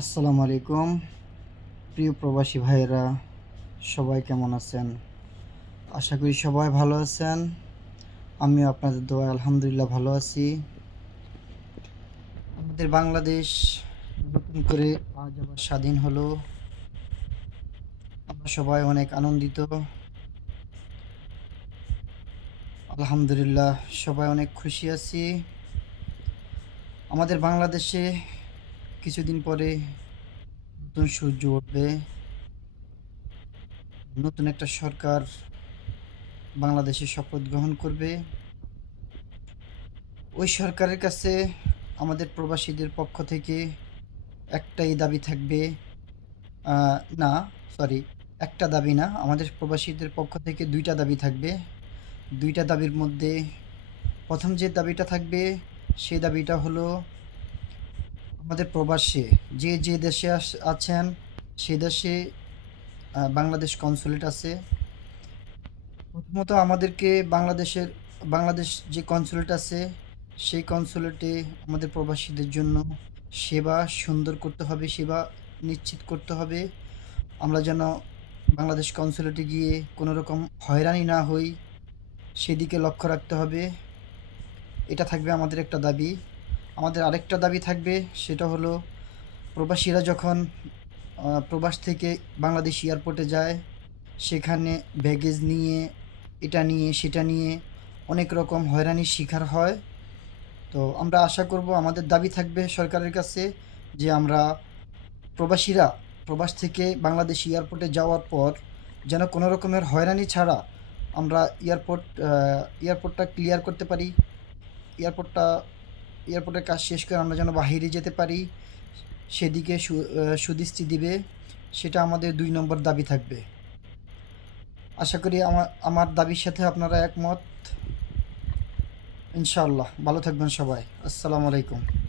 আসসালামু আলাইকুম। প্রিয় প্রবাসী ভাইয়েরা, সবাই কেমন আছেন? আশা করি সবাই ভালো আছেন। আমিও আপনাদের দোয়ায় আলহামদুলিল্লাহ ভালো আছি। আমাদের বাংলাদেশ নতুন করে আজ আবার স্বাধীন হলো। আমরা সবাই অনেক আনন্দিত। আলহামদুলিল্লাহ সবাই অনেক খুশি আছি। আমাদের বাংলাদেশে কিছুদিন পরে নতুন সূর্য উঠবে। নতুন একটা সরকার বাংলাদেশে শপথ গ্রহণ করবে। ওই সরকারের কাছে আমাদের প্রবাসীদের পক্ষ থেকে একটাই দাবি থাকবে। না, সরি, একটা দাবি না, আমাদের প্রবাসীদের পক্ষ থেকে দুইটা দাবি থাকবে। দুইটা দাবির মধ্যে প্রথম যে দাবিটা থাকবে সেই দাবিটা হলো আমাদের প্রবাসে যে দেশে আছেন সে দেশে বাংলাদেশ কনসুলেট আছে। প্রথমত আমাদেরকে বাংলাদেশ যে কনসুলেট আছে সেই কনসুলেটে আমাদের প্রবাসীদের জন্য সেবা সুন্দর করতে হবে, সেবা নিশ্চিত করতে হবে। আমরা যেন বাংলাদেশ কনসুলেটে গিয়ে কোনো রকম হয়রানি না হই, সেদিকে লক্ষ্য রাখতে হবে। এটা থাকবে আমাদের একটা দাবি। আমাদের আরেকটা দাবি থাকবে, সেটা হলো প্রবাসীরা যখন প্রবাস থেকে বাংলাদেশ এয়ারপোর্টে যায়, সেখানে ব্যাগেজ নিয়ে, এটা নিয়ে সেটা নিয়ে অনেক রকম হয়রানির শিকার হয়। তো আমরা আশা করব, আমাদের দাবি থাকবে সরকারের কাছে যে আমরা প্রবাসীরা প্রবাস থেকে বাংলাদেশ এয়ারপোর্টে যাওয়ার পর যেন কোনো রকমের হয়রানি ছাড়া আমরা এয়ারপোর্টটা ক্লিয়ার করতে পারি। এয়ারপোর্টটা এয়ারপোর্টের কাজ শেষ করে আমরা যেন বাহিরে যেতে পারি, সেদিকে সুদৃষ্টি দিবে। সেটা আমাদের ২ নম্বর দাবি থাকবে। আশা করি আমার দাবির সাথে আপনারা একমত। ইনশাআল্লাহ। ভালো থাকবেন সবাই। আসসালামু আলাইকুম।